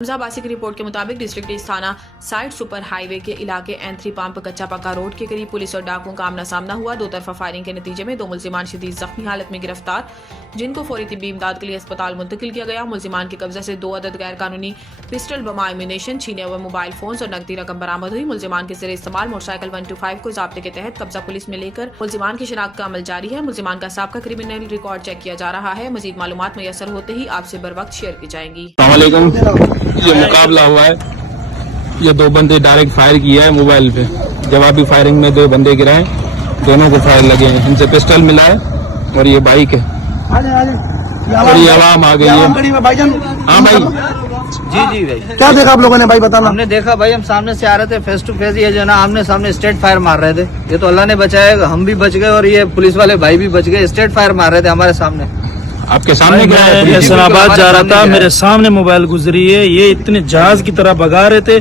हमजाबासी की रिपोर्ट के मुताबिक डिस्ट्रिक्ट ईस्ट थाना साइड सुपर हाईवे के इलाके N3 पंप कच्चा पक्का रोड के करीब पुलिस और डाकुओं का आमना सामना हुआ। दो तरफा फायरिंग के नतीजे में 2 मुल्जिमान शदीद जख्मी हालत में गिरफ्तार, जिनको फौरी तिब्बी इमदाद के लिए अस्पताल मुंतकिल किया गया। मुल्जिमान के कब्जे से 2 अदद गैर कानूनी पिस्टल, बम, एम्यूनेशन, छीने हुए मोबाइल फोन्स और नकदी रकम बरामद हुई। मुल्जिमान के ज़रिए इस्तेमाल मोटरसाइकिल 125 को ज़ाब्ते के तहत कब्जा पुलिस में लेकर मुल्जिमान की शिनाख्त का अमल जारी है। मुल्जिमान का साबका क्रिमिनल रिकॉर्ड चेक किया जा रहा है। मजीद मालूमात मैसर होते ही आपसे बर वक्त शेयर की जाएंगी। ये मुकाबला हुआ है, ये 2 बंदे डायरेक्ट फायर किया है मोबाइल पे। जवाबी फायरिंग में 2 बंदे गिराए, दोनों को फायर लगे हैं। इनसे पिस्टल मिला है और ये बाइक है और ये आवाम आ गई है। हाँ भाई, जी भाई, क्या देखा आप लोगों ने भाई, बताना। हमने देखा भाई, हम सामने से आ रहे थे, फेस टू फेस ये जो है ना आमने सामने स्ट्रेट फायर मार रहे थे। ये तो अल्लाह ने बचाया, हम भी बच गए और ये पुलिस वाले भाई भी बच गए। स्ट्रेट फायर मार रहे थे हमारे सामने। आपके सामने क्या है? मैं इस्लामाबाद जा रहा था, मेरे सामने मोबाइल गुजरी है। ये इतने जहाज की तरह भगा रहे थे।